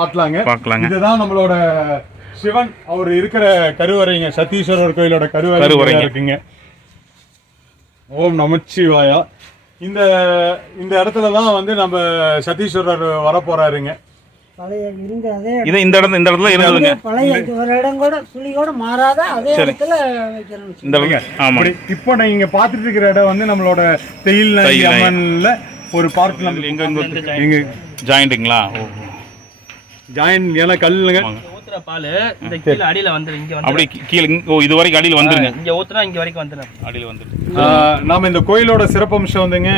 பார்க்கலாங்க. இதுதான் நம்மளோட சிவன் அவர் இருக்கிற கருவறைங்க. சத்தீஸ்வரர் கோயிலோட கருவறை இருக்குங்க. ஓம் நமச்சிவாயா. இந்த இடத்துல தான் வந்து நம்ம சத்தீஸ்வரர் வர போறாருங்க. இந்த இடத்துல இருந்ததுங்க. பழைய ஒரு இடம் கூட துளி கூட மாறாத அதே இடத்துல வைக்கிறோம். இப்போ நீங்க பாத்துட்டு இருக்கிற இடம் வந்து நம்மளோட தெயில் அம்மன்ல ஒரு பார்க். எங்க ஜாயிண்ட்டுங்களா? ஜாயிண்ட் ஏன்னா கல்லுங்க. ஊத்துற பால் இந்த கீழ அடியில வந்துரும். இங்க வந்து அப்படியே கீழ இது வரைக்கும் அடியில வந்துருங்க. இங்க ஊத்துனா இங்க வரைக்கும் வந்துரும். அடியில வந்துரும். நாம இந்த கோயிலோட சிறப்பம்சம் வந்துங்க,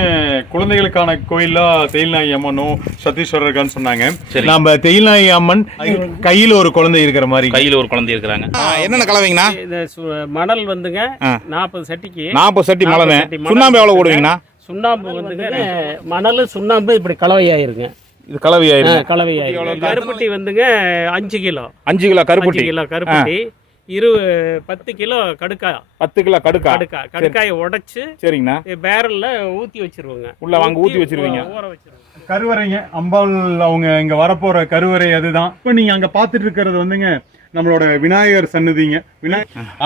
குழந்தைகளுக்கான கோயிலா தெயில்நாயகி அம்மனும் சத்தீஸ்வரர்கான்னு சொன்னாங்க. நம்ம தெயில்நாயகி அம்மன் கையில ஒரு குழந்தை இருக்கிற மாதிரி. கையில ஒரு குழந்தை இருக்கிறாங்க. என்னென்ன கலவைங்கண்ணா? மணல் வந்துங்க 40 சட்டிக்கு 40 சட்டி மணல். சுண்ணாம்பு எவ்வளவு போடுவீங்கண்ணா? சுண்ணாம்பு வந்துங்க மணல் சுண்ணாம்பு இப்படி கலவையாயிருங்க. இது கலவையாயிருங்க. கலவையாயிரும். கருப்பட்டி வந்துங்க 5 கிலோ. 5 கிலோ கருப்பட்டி. 5 கிலோ கருப்பட்டி. 10 கிலோ கடுக்காய். 10 கிலோ கடுக்காயை உடைச்சு சரிங்கண்ணா பேரல்ல ஊத்தி வச்சிருவோங்க. உள்ள வாங்க ஊத்தி வச்சிருவீங்க. கருவறைங்க அம்பாள் அவங்க இங்க வரப்போற கருவறை அதுதான். இப்ப நீங்க அங்க பாத்துட்டு இருக்கிறது வந்துங்க நம்மளோட விநாயகர் சன்னதிங்க.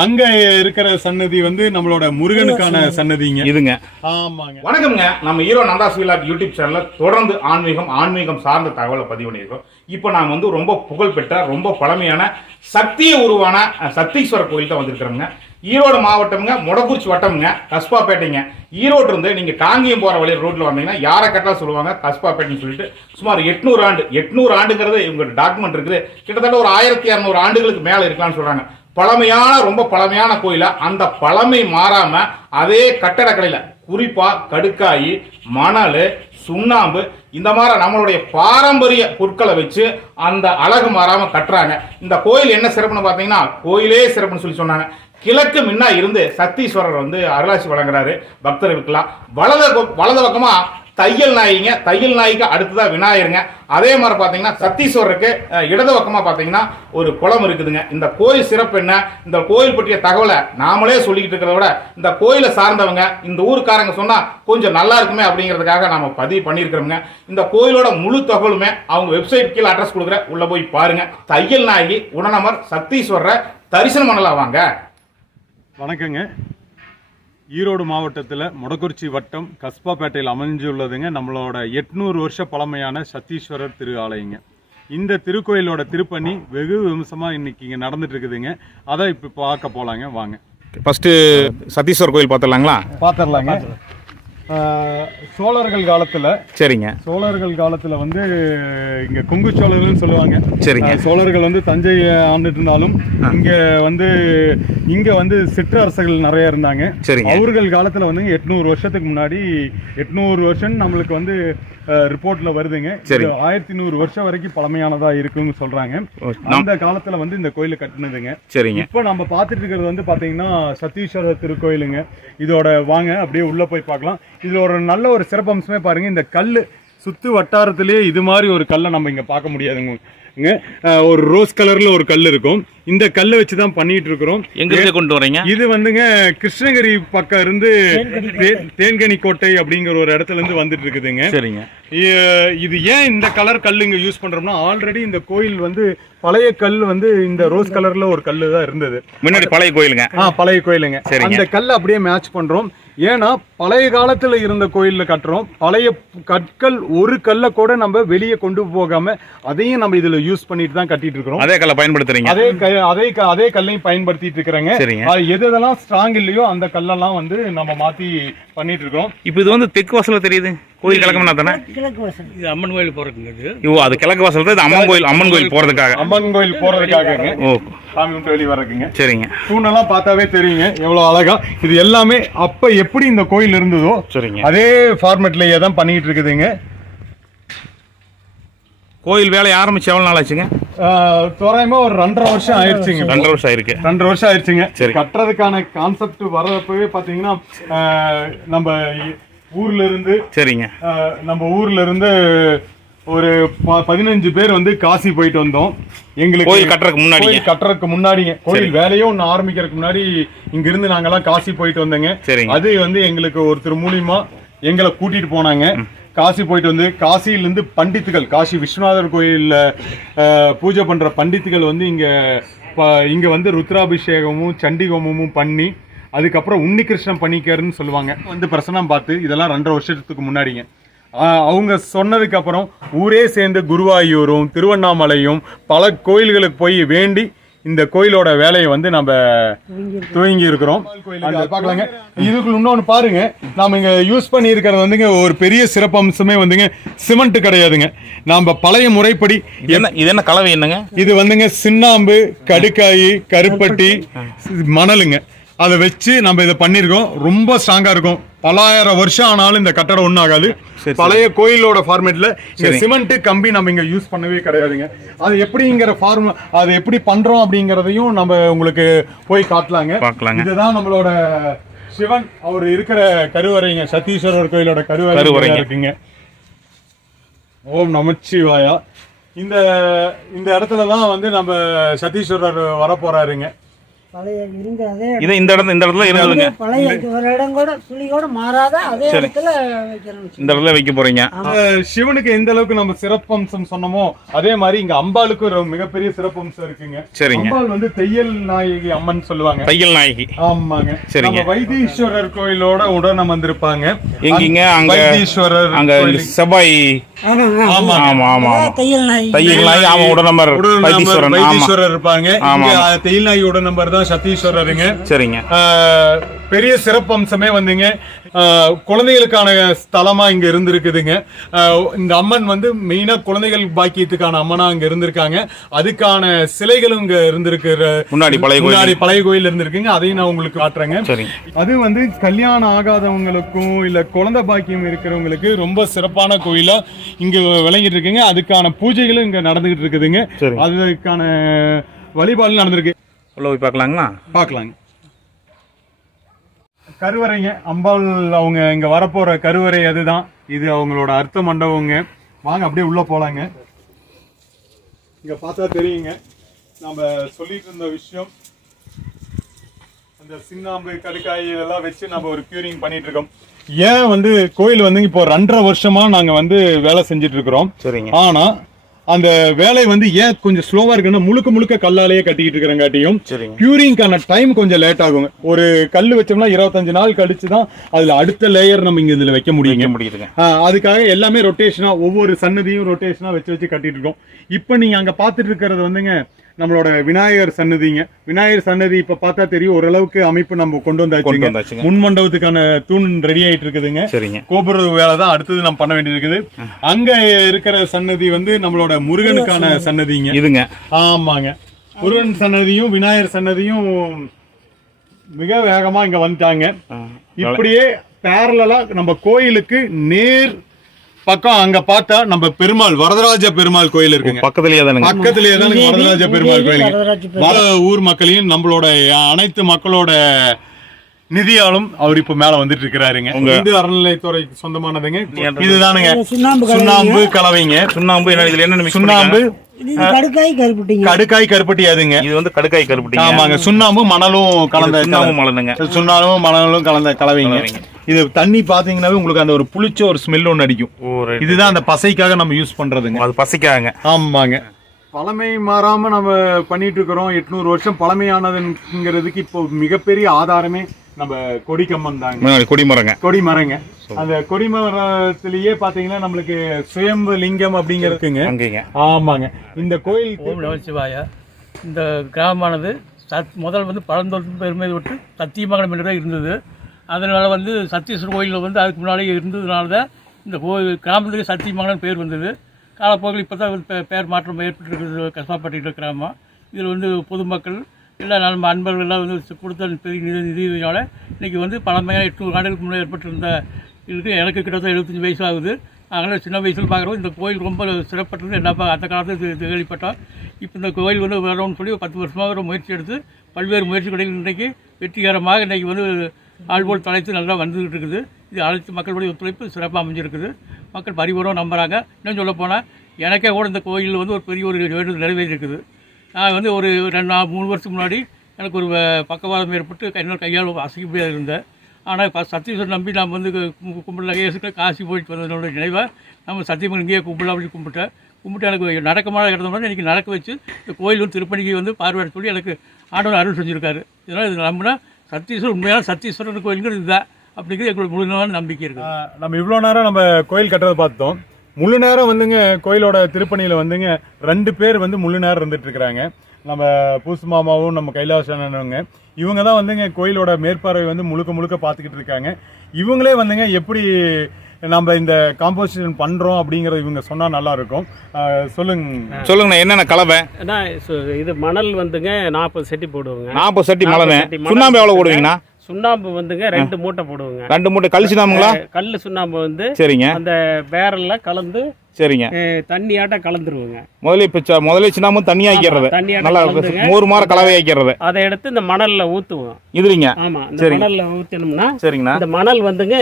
அங்க இருக்கிற சன்னதி வந்து நம்மளோட முருகனுக்கான சன்னதிங்க இதுங்க. ஆமாங்க. வணக்கம்ங்க. நம்ம ஹீரோ நந்தாஸ் விலாக் யூடியூப் சேனல்ல தொடர்ந்து ஆன்மீகம் சார்ந்த தகவலை பதிவு பண்ணியிருக்கோம். இப்போ நாம் வந்து ரொம்ப புகழ்பெற்ற ரொம்ப பழமையான சக்திய உருவான சத்தீஸ்வரர் கோயில்கிட்ட வந்திருக்கிறோங்க. ஈரோடு மாவட்டம்ங்க, மொடக்குறிச்சி வட்டம்ங்க, கஸ்பாப்பேட்டைங்க. ஈரோடு இருந்து நீங்க காங்கேயம் போற வழி ரோட்ல வந்தீங்கன்னா யாரை கேட்டாலும் சொல்லுவாங்க கஸ்பாப்பேட்டைன்னு சொல்லிட்டு. சுமார் 800 ஆண்டுங்கிறது இவங்க டாக்குமெண்ட் இருக்குது. கிட்டத்தட்ட ஒரு 1200 ஆண்டுகளுக்கு மேல இருக்கலாம்னு சொல்றாங்க. ரொம்ப பழமையான கோயில அந்த பழமை மாறாம அதே கட்டடக்கலையில குறிப்பா கடுக்காய், மணல், சுண்ணாம்பு இந்த மாதிரி நம்மளுடைய பாரம்பரிய பொருட்களை வச்சு அந்த அழகு மாறாம கட்டுறாங்க. இந்த கோயில் என்ன சிறப்புன்னு பாத்தீங்கன்னா கோயிலே சிறப்புன்னு சொல்லி சொன்னாங்க. கிழக்கு முன்னா இருந்து சத்தீஸ்வரர் வந்து அருளாசி வழங்குறாரு பக்தர்களுக்கெல்லாம். வலது பக்கமா தையல் நாய்க்கு அடுத்ததான் விநாயகருங்க. அதே மாதிரி பாத்தீங்கன்னா சத்தீஸ்வரருக்கு இடது பக்கமா பாத்தீங்கன்னா ஒரு குளம் இருக்குதுங்க. இந்த கோயில் சிறப்பு என்ன, இந்த கோயில் பற்றிய தகவலை நாமளே சொல்லிக்கிட்டு இருக்கிறத விட இந்த கோயிலை சார்ந்தவங்க இந்த ஊருக்காரங்க சொன்னா கொஞ்சம் நல்லா இருக்குமே அப்படிங்கிறதுக்காக நாம பதிவு பண்ணியிருக்கிறோங்க. இந்த கோயிலோட முழு தகவலுமே அவங்க வெப்சைட் கீழே அட்ரஸ் கொடுக்குற உள்ள போய் பாருங்க. தையல் நாயகி உடனமர் சத்தீஸ்வரரை தரிசனம் பண்ணலாம் வாங்க. வணக்கங்க. ஈரோடு மாவட்டத்தில் மொடக்குறிச்சி வட்டம் கஸ்பாப்பேட்டையில் அமைஞ்சுள்ளதுங்க நம்மளோட 800 வருஷ பழமையான சத்தீஸ்வரர் திரு ஆலயங்க. இந்த திருக்கோயிலோட திருப்பணி வெகு விமர்சமாக இன்னைக்கு இங்கே நடந்துட்டு இருக்குதுங்க. அதை இப்போ பார்க்க போகலாங்க வாங்க. ஃபர்ஸ்ட் சத்தீஸ்வரர் கோயில் பார்த்துடலாங்க. சோழர்கள் காலத்துல சரிங்க. சோழர்கள் காலத்துல வந்து இங்க கொங்கு சோழர்கள் சொல்லுவாங்க. சரிங்க. சோழர்கள் வந்து தஞ்சை ஆண்டுட்டு இருந்தாலும் இங்க வந்து சிற்றரசர்கள் நிறைய இருந்தாங்க. அவர்கள் காலத்துல வந்து 800 வருஷத்துக்கு முன்னாடி 800 வருஷம் நம்மளுக்கு வந்து ரிப்போர்ட்ல வருதுங்க. 1100 வருஷம் வரைக்கும் பழமையானதா இருக்குன்னு சொல்றாங்க. அந்த காலத்துல வந்து இந்த கோயிலை கட்டினதுங்க. சரிங்க. இப்ப நம்ம பாத்துட்டு இருக்கிறது வந்து பாத்தீங்கன்னா சத்தீஸ்வரர் திருக்கோயிலுங்க. இதோட வாங்க அப்படியே உள்ள போய் பார்க்கலாம். இதுல ஒரு நல்ல ஒரு சிறப்பம்சமே பாருங்க, இந்த கல்லு சுத்து வட்டாரத்திலேயே இது மாதிரி ஒரு கல்லை நம்ம இங்க பார்க்க முடியாதுங்க. ஒரு ரோஸ் கலர்ல ஒரு கல் இருக்கும். இந்த கல்லை வச்சுதான் பண்ணிட்டு இருக்கிறோம். எங்க கொண்டு வரீங்க? இது வந்துங்க கிருஷ்ணகிரி பக்கம் இருந்து தேன்கனி கோட்டை அப்படிங்கிற ஒரு இடத்துல இருந்து வந்துட்டு இருக்குதுங்க. சரிங்க. இது ஏன் இந்த கலர் கல் இங்க யூஸ் பண்றோம்னா ஆல்ரெடி இந்த கோயில் வந்து பழைய கல் வந்து இந்த ரோஸ் கலர்ல ஒரு கல்லு தான் இருந்தது. முன்னாடி பழைய கோயிலுங்க. பழைய கோயிலுங்க. அந்த கல் அப்படியே மேட்ச் பண்றோம். ஏன்னா பழைய காலத்துல இருந்த கோயில்ல கட்டுறோம். பழைய கற்கள் ஒரு கல்ல கூட நம்ம வெளியே கொண்டு போகாம அதையும் நம்ம இதுல யூஸ் பண்ணிட்டு தான் கட்டிட்டு இருக்கிறோம். அதே கல்லை பயன்படுத்துறீங்க. அதே கல்லையும் பயன்படுத்திட்டு இருக்கிறாங்க. எதெல்லாம் ஸ்ட்ராங் இல்லையோ அந்த கல்லெல்லாம் வந்து நம்ம மாத்தி பண்ணிட்டு இருக்கோம். இப்போ இது வந்து தெற்கு வாசல்ல தெரியுது. கோயில் கிழக்கு தானே? கிழக்கு வாசல். இது அம்மன் கோயில் போறதுக்கு. அது கிழக்கு வாசல் தான். இது அம்மன் கோயில் போறதுக்காக. அம்மன் கோயில் போறதுக்காக சாமி கும்பிட்டு வெளியே வரக்குங்க. சரிங்க. தூணெல்லாம் பார்த்தாவே தெரியுங்க எவ்வளவு அழகா. இது எல்லாமே அப்ப எப்படி இந்த கோயில் இருந்ததோ அதே ஃபார்மேட்லயே தான் பண்ணிட்டு இருக்குதுங்க. கோயில் வேலையை ஆரம்பிச்சு எவ்வளவு நாள் ஆச்சுங்க? தோராயமா ஒரு 2.5 வருஷம் ஆயிடுச்சுங்க. 2.5 வருஷம் ஆயிருக்கு. 2.5 வருஷம் ஆயிடுச்சுங்க. கட்டுறதுக்கான கான்செப்ட் வரப்பவே பாத்தீங்கன்னா நம்ம ஊர்ல இருந்து சரிங்க நம்ம ஊர்ல இருந்து ஒரு 15 பேர் வந்து காசி போயிட்டு வந்தோம். எங்களுக்கு கோயில் கட்டுறதுக்கு முன்னாடிங்க கோயில் வேலையும் ஒன்று ஆரம்பிக்கிறதுக்கு முன்னாடி இங்க இருந்து நாங்கெல்லாம் காசி போயிட்டு வந்தோங்க. அது வந்து எங்களுக்கு ஒருத்தர் மூலியமா எங்களை கூட்டிட்டு போனாங்க. காசி போயிட்டு வந்து காசியிலேருந்து பண்டித்துகள், காசி விஸ்வநாதர் கோயிலில் பூஜை பண்ணுற பண்டித்துகள் வந்து இங்கே வந்து ருத்ராபிஷேகமும் சண்டிகோமமும் பண்ணி அதுக்கப்புறம் உன்னிகிருஷ்ணன் பணிக்கர்னு சொல்லுவாங்க வந்து பிரசனம் பார்த்து, இதெல்லாம் 2.5 வருஷத்துக்கு முன்னாடிங்க. அவங்க சொன்னதுக்கு அப்புறம் ஊரே சேர்ந்து குருவாயூரும் திருவண்ணாமலையும் பல கோயில்களுக்கு போய் வேண்டி இந்த கோயிலோட வேலையை வந்து நம்ம துவங்கி இருக்கிறோம். பார்க்கலாங்க. இதுக்குள்ள இன்னொன்று பாருங்க, நாம இங்க யூஸ் பண்ணி இருக்கிறது வந்துங்க ஒரு பெரிய சிறப்பம்சமே வந்துங்க சிமெண்ட் கிடையாதுங்க. நாம பழைய முறைப்படி இது என்ன கலவை என்னங்க? இது வந்துங்க சுண்ணாம்பு, கடுக்காய், கருப்பட்டி, மணலுங்க. அதை வச்சு நம்ம இதை பண்ணியிருக்கோம். ரொம்ப ஸ்ட்ராங்கா இருக்கும். பலாயிரம் வருஷம் ஆனாலும் இந்த கட்டடம் ஒன்றும் ஆகாது. பழைய கோயிலோட ஃபார்மேட்ல சிமெண்ட் கம்பி நம்ம இங்க யூஸ் பண்ணவே கிடையாதுங்க. அது எப்படிங்கிற ஃபார்ம், அது எப்படி பண்றோம் அப்படிங்கறதையும் நம்ம உங்களுக்கு போய் காட்டலாங்க. இதுதான் நம்மளோட சிவன் அவர் இருக்கிற கருவறைங்க. சத்தீஸ்வரர் கோயிலோட கருவறை இருக்குங்க. ஓம் நமச்சிவாயா. இந்த இடத்துல தான் வந்து நம்ம சத்தீஸ்வரர் வர போறாருங்க. பழைய இருந்த அதே இந்த இடத்துல இருந்ததுங்க. பழைய ஒரு இடம் கூட துளி கூட மாறாத அதே இடத்துல வைக்கணும். இந்த இடத்துல வைக்க போறீங்க. சிவனுக்கு எந்த அளவுக்கு நம்ம சிறப்பம்சம் சொன்னோமோ அதே மாதிரி இங்க அம்பாளுக்கு ஒரு மிகப்பெரிய சிறப்பம்சம் இருக்குங்க. சரிங்க. அம்பாள் வந்து தையல் நாயகி அம்மன் சொல்லுவாங்க. தையல் நாயகி. ஆமாங்க. சரிங்க. வைத்தீஸ்வரர் கோயிலோட உடனம் வந்திருப்பாங்க. எங்கீங்க? அங்க வைத்தீஸ்வரர் அங்க செவ்வாய். ஆமா ஆமா ஆமா தையல் நாயகி. ஆமா உடனம்பர் வைத்தீஸ்வரர் இருப்பாங்க. தையல் நாயகி உடனம்பர் தான் சத்தீஸ்வரருங்க. சரிங்க. பெரிய சிறப்பம்சமே வந்துங்க குழந்தைகளுக்கான ஸ்தலமா இங்க இருந்திருக்குதுங்க. இந்த அம்மன் வந்து மெயினா குழந்தைகள் பாக்கியத்துக்கான அம்மனா இங்க இருந்திருக்காங்க. அதுக்கான சிலைகளும் இங்க இருந்திருக்கிற முன்னாடி பழைய கோயில் இருந்திருக்குங்க. அதையும் நான் உங்களுக்கு காட்டுறேங்க. அது வந்து கல்யாணம் ஆகாதவங்களுக்கும் இல்ல குழந்தை பாக்கியம் இருக்கிறவங்களுக்கு ரொம்ப சிறப்பான கோயிலா இங்க விளங்கிட்டு இருக்குங்க. அதுக்கான பூஜைகளும் இங்க நடந்துகிட்டு இருக்குதுங்க. அதுக்கான வழிபாடு நடந்திருக்கு. உள்ள போய் பார்க்கலாங்களா? பார்க்கலாங்க. கருவறைங்க. அம்பாள் அவங்க இங்க வரப்போற கருவறை அதுதான். இது அவங்களோட அர்த்த மண்டபங்க. வாங்க அப்படியே உள்ள போலாங்க. இங்க பார்த்தா தெரியுங்க நம்ம சொல்லிட்டு இருந்த விஷயம். அந்த சின்னாம்பு, கடுக்காய் இதெல்லாம் வச்சு நம்ம ஒரு கியூரிங் பண்ணிட்டு இருக்கோம். ஏன் வந்து கோயில் வந்து இப்போ 2.5 வருஷமா நாங்க வந்து வேலை செஞ்சுட்டு இருக்கிறோம். ஆனா அந்த வேலை வந்து ஏன் கொஞ்சம் ஸ்லோவா இருக்குன்னா முழுக்க கல்லாலேயே கட்டிக்கிட்டு இருக்கிறங்காட்டியும் கியூரிங்கான டைம் கொஞ்சம் லேட் ஆகுங்க. ஒரு கல் வச்சோம்னா 25 நாள் கழிச்சு தான் அதுல அடுத்த லேயர் நம்ம இங்க இதுல வைக்க முடியுதுங்க. அதுக்காக எல்லாமே ரொட்டேஷனா ஒவ்வொரு சன்னதியும் ரொட்டேஷனா வச்சு கட்டிட்டு இருக்கோம். இப்ப நீங்க அங்க பாத்துட்டு இருக்கிறது வந்துங்க நம்மளோட விநாயகர் சன்னதிங்க. விநாயகர் சன்னதி இப்ப பார்த்தா தெரியும் ஓரளவுக்கு அமைப்பு நம்ம கொண்டு வந்தாச்சுங்க. முன் மண்டபத்துக்கான தூண் ரெடி ஆயிட்டு இருக்குதுங்க. கோபுர வேலை தான் அடுத்தது நம்ம பண்ண வேண்டியது இருக்குது. அங்க இருக்கிற சன்னதி வந்து நம்மளோட முருகனுக்கான சன்னதிங்க இதுங்க. ஆமாங்க. முருகன் சன்னதியும் விநாயகர் சன்னதியும் மிக வேகமா இங்க வந்துட்டாங்க. இப்படியே பேரலா நம்ம கோயிலுக்கு நேர் பக்கம் அங்க பார்த்தா நம்ம பெருமாள் வரதராஜ பெருமாள் கோயில் இருக்குங்க. பக்கத்திலேயே தான் வரதராஜ பெருமாள் கோயில். ஊர் மக்களையும் நம்மளோட அனைத்து மக்களோட நிதியாலும் அவர் இப்ப மேல வந்துட்டு இருக்கிறாருங்க. இந்து அறநிலையத்துறைக்கு சொந்தமானதுங்க. இதுதானுங்க சுண்ணாம்பு கலவைங்க. சுண்ணாம்பு கடுக்காய் கருப்பட்டி. அதுங்க இது வந்து கடுக்காய் கருப்பட்டி. ஆமாங்க. சுண்ணாம்பு மணலும் கலந்த கலவைங்க. இது தண்ணி பாத்தீங்கன்னாவே உங்களுக்கு அந்த ஒரு புளிச்ச ஒரு ஸ்மெல் ஒன்று அடிக்கும். இதுதான் அந்த பசைக்காக நம்ம யூஸ் பண்றதுங்க. அது பசைக்காக. ஆமாங்க. பழமை மாறாம நம்ம பண்ணிட்டு இருக்கிறோம். 800 வருஷம் பழமையானதுங்கிறதுக்கு இப்போ மிகப்பெரிய ஆதாரமே நம்ம கொடிக்கம்மன் தாங்க. கொடிமரங்க. அந்த கொடிமரத்திலேயே பாத்தீங்கன்னா நம்மளுக்கு சுயம்பு லிங்கம் அப்படிங்கிறதுக்குங்க. ஆமாங்க. இந்த கோயில் ஓம் நமச்சிவாயா. இந்த கிராமமானது முதல் வந்து பழந்தோட்டம் பெருமை விட்டு சத்தியமங்கலம் என்று இருந்தது. அதனால வந்து சத்தீஸ்வரர் கோயில் வந்து அதுக்கு முன்னாடி இருந்ததுனால தான் இந்த கோயில் கிராமத்துக்கு சத்தியமங்கலம் பேர் வந்தது. காலப்போக்கில் இப்போ தான் பேர் மாற்றம் ஏற்பட்டுருக்குது. கஸ்பாப்பட்டிகிட்ட கிராமம். இதில் வந்து பொதுமக்கள் எல்லா நம்ம அன்பர்கள்லாம் வந்து கொடுத்த பெரிய நிதியினால இன்றைக்கி வந்து பழமையான 800 ஆண்டுகளுக்கு முன்னாடி ஏற்பட்டிருந்த இதுக்கு எனக்கு கிட்டத்தட்ட 75 வயசு ஆகுது. அதனால் சின்ன வயசில் பார்க்குறோம் இந்த கோயில் ரொம்ப சிறப்பற்றது. என்னப்பா அந்த காலத்தில் கேள்விப்பட்டோம். இப்போ இந்த கோயில் வந்து வரணும்னு சொல்லி 10 வருஷமாக ஒரு முயற்சி எடுத்து பல்வேறு முயற்சிகளில் இன்றைக்கி வெற்றிகரமாக இன்றைக்கி வந்து ஆள்போல் தலைத்து நல்லா வந்துகிட்டு இருக்குது. இது அனைத்து மக்களுடைய ஒத்துழைப்பு சிறப்பாக அமைஞ்சிருக்குது. மக்கள் பரிபூர்வம் நம்புகிறாங்க. இன்னும் சொல்ல போனால் எனக்கே கூட இந்த கோயிலில் வந்து ஒரு பெரிய ஒரு வேண்டுதல் நிறைவேறியிருக்குது. நான் வந்து ஒரு 2-3 வருஷத்துக்கு முன்னாடி எனக்கு ஒரு பக்கவாதம் ஏற்பட்டு என்னோட கையால் அசைக்க முடியாது இருந்தேன். ஆனால் இப்போ சத்தீஸ்வரர் நம்பி நம்ம வந்து கும்பிடல இயேசுக்கு காசி போயிட்டு வந்ததோட நினைவாக நம்ம சத்தியமங்கலம் இங்கேயே கும்பிடலாம் அப்படின்னு கும்பிட்டு எனக்கு நடக்கமான இடத்துல எனக்கு நடக்க வச்சு இந்த கோயில் வந்து திருப்பணிக்கு வந்து பார்வையிட சொல்லி எனக்கு ஆண்டவர் அருள் செஞ்சுருக்காரு. இதனால் இது நம்பினா சத்தீஸ்வரர் உண்மையான சத்தீஸ்வரர் கோயிலுங்கிறது இதுதான் அப்படிங்கிறது எங்களுக்கு முழுமையான நம்பிக்கை இருக்குது. நம்ம இவ்வளோ நேரம் நம்ம கோயில் கட்டுறதை பார்த்தோம். முழு நேரம் வந்துங்க கோயிலோட திருப்பணியில் வந்துங்க 2 பேர் வந்து முழு நேரம் இருந்துட்டு இருக்கிறாங்க. நம்ம பூசு மாமாவும் நம்ம கைலாசனவங்க இவங்க தான் வந்துங்க கோயிலோட மேற்பார்வை வந்து முழுக்க பார்த்துக்கிட்டு இருக்காங்க. இவங்களே வந்துங்க எப்படி நம்ம இந்த காம்போசிஷன் பண்ணுறோம் அப்படிங்கிறத இவங்க சொன்னால் நல்லா இருக்கும். சொல்லுங்கண்ணா என்னென்ன கலவை? இது மணல் வந்துங்க 40 செட்டி போடுவோங்க. 40 செட்டி மணல். சுண்ணாம்பு எவ்வளோ போடுவீங்கண்ணா? சுண்ணாம்பு வந்துங்க 2 மூட்டை போடுவோங்க. 2 மூட்டை கல் சுண்ணாம்புங்களா? கல் சுண்ணாம்பு வந்து சரிங்க அந்த பேரல்ல கலந்து சரிங்க தண்ணியாட்ட கலந்துருவோங்க. முதல்ல சுண்ணாம்பு தண்ணி ஆக்கிறது நல்லா மோர் மாற கலவை ஆக்கிறது. அதை எடுத்து இந்த மணல்ல ஊத்துவோம். இதுங்க ஆமா, இந்த மணல்ல ஊத்தினோம்னா சரிங்கண்ணா இந்த மணல் வந்துங்க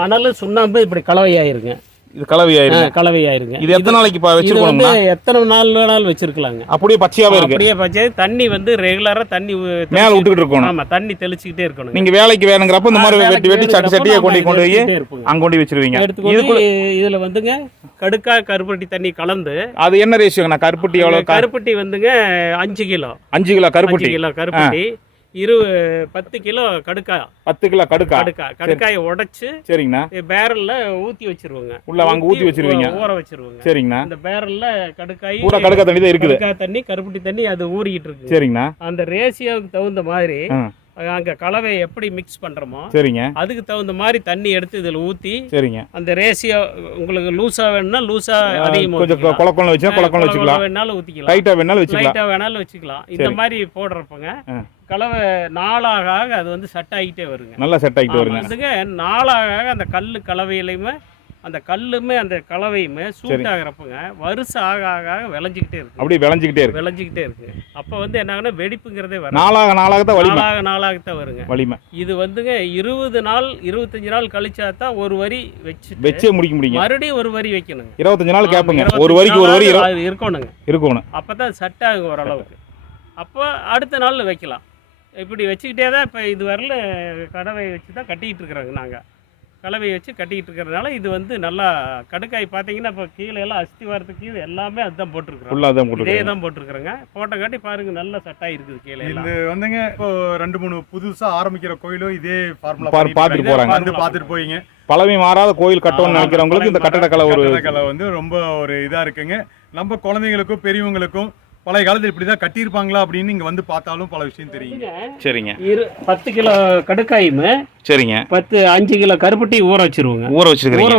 மணல் சுண்ணாம்பு இப்படி கலவையாயிருங்க. இது கலவையாயிருங்க. இது எத்தனை நாளைக்கு வச்சிருக்கோம்? எத்தனை நாள் வேணாலும் வச்சிருக்கலாங்க. அப்படியே பச்சையாவே இருக்கு. அப்படியே பச்சை. தண்ணி வந்து ரெகுலரா தண்ணி மேல விட்டுக்கிட்டு இருக்கணும். ஆமா, தண்ணி தெளிச்சுக்கிட்டே இருக்கணும். நீங்க வேலைக்கு வேணுங்கிறப்ப இந்த மாதிரி வெட்டி சட்டியை கொண்டு போய் அங்க கொண்டு வச்சிருவீங்க. இதுல வந்துங்க கடுக்கா கருப்பட்டி தண்ணி கலந்து. அது என்ன ரேஷியோங்கண்ணா? கருப்பட்டி எவ்வளவு? கருப்பட்டி வந்துங்க 5 கிலோ. 5 கிலோ கருப்பட்டி. 5 கிலோ கருப்பட்டி 10 கிலோ கடுக்காய். 10 கிலோ கடுக்காயை உடைச்சு சரிங்கண்ணா பேரல்ல ஊத்தி வச்சிருவாங்க. உள்ள வாங்க ஊத்தி வச்சிருவீங்க. ஊற வச்சிருவாங்க. சரிங்கண்ணா. அந்த பேரல்ல கடுக்காய் பூரா கடுக்காய் தண்ணி தான் இருக்குது. கடுக்காய் தண்ணி கருப்பட்டி தண்ணி அது ஊறிக்கிட்டு இருக்கு. சரிங்கண்ணா. அந்த ரேஷியோவுக்கு தகுந்த மாதிரி அங்க கலவை எப்படி மிக்ஸ் பண்றோமோ சரிங்க அதுக்கு தகுந்த மாதிரி தண்ணி எடுத்து இதுல ஊத்தி சரிங்க அந்த ரேஷியோ உங்களுக்கு லூசா வேணும்னா லூசா அதிகமா கொஞ்சம் கொலக்கொல வச்சா கொலக்கொல வச்சுக்கலாம். வேணாலும் ஊத்திக்கலாம். லைட்டா வேணாலும் வச்சுக்கலாம். லைட்டா வேணாலும் வச்சுக்கலாம். இந்த மாதிரி போடுறப்பங்க கலவை நாளாக அது வந்து செட் ஆகிட்டே வருங்க. நல்லா செட் ஆகிட்டு வருங்க. அதுங்க நாளாக அந்த கல்லு கலவையிலையுமே அந்த கல்லுமே அந்த கலவையுமே சூட் ஆகிறப்பங்க வருஷம் ஆக ஆக விளைஞ்சிக்கிட்டே இருக்கு. அப்படியே விளைஞ்சிக்கிட்டே இருக்கு. அப்போ வந்து என்ன ஆகுனா வெடிப்புங்கிறதே வரும். நாளாகத்தான் வருங்க வலிமை. இது வந்துங்க 20 நாள் 25 நாள் கழிச்சாதான் ஒரு வரி வச்சே முடிக்க முடியும். மறுபடியும் ஒரு வரி வைக்கணுங்க. 25 நாள் கேட்பீங்க. ஒரு வரிக்கு ஒரு வரி இருக்கணும். அப்பதான் செட் ஆகும் ஓரளவுக்கு. அப்போ அடுத்த நாள் வைக்கலாம். இப்படி வச்சுக்கிட்டே தான் இப்போ இது வரல கடவை வச்சு தான் கட்டிக்கிட்டு இருக்கிறாங்க. நாங்கள் கலவையை வச்சு கட்டிக்கிட்டு இருக்கிறதுனால இது வந்து நல்லா கடுக்காய் பார்த்தீங்கன்னா இப்போ கீழே எல்லாம் அஸ்திவாரத்துக்கு கீழே எல்லாமே அதுதான் போட்டுருக்குறோம். இதே தான் போட்டுருக்குறோங்க. போட்டங்காட்டி பாருங்க நல்லா செட்டாக இருக்குது கீழே. இது வந்துங்க இப்போ 2-3 புதுசாக ஆரம்பிக்கிற கோயிலும் இதே ஃபார்முலா பார்த்துட்டு போகிறாங்க. வந்து பார்த்துட்டு போயிங்க. பழமை மாறாத கோயில் கட்டணும்னு நினைக்கிறவங்களுக்கு இந்த கட்டடக்கலை வந்து ரொம்ப ஒரு இதாக இருக்குங்க. நம்ம குழந்தைங்களுக்கும் பெரியவங்களுக்கும் பழைய காலத்தில் இப்படிதான் கட்டியிருப்பாங்களா அப்படின்னு இங்க வந்து பார்த்தாலும் பல விஷயம் தெரியுங்க. சரிங்க. 10 கிலோ கடுக்காயுமே சரிங்க 5 கிலோ கருப்பட்டி ஊற வச்சிருவோங்க. ஊற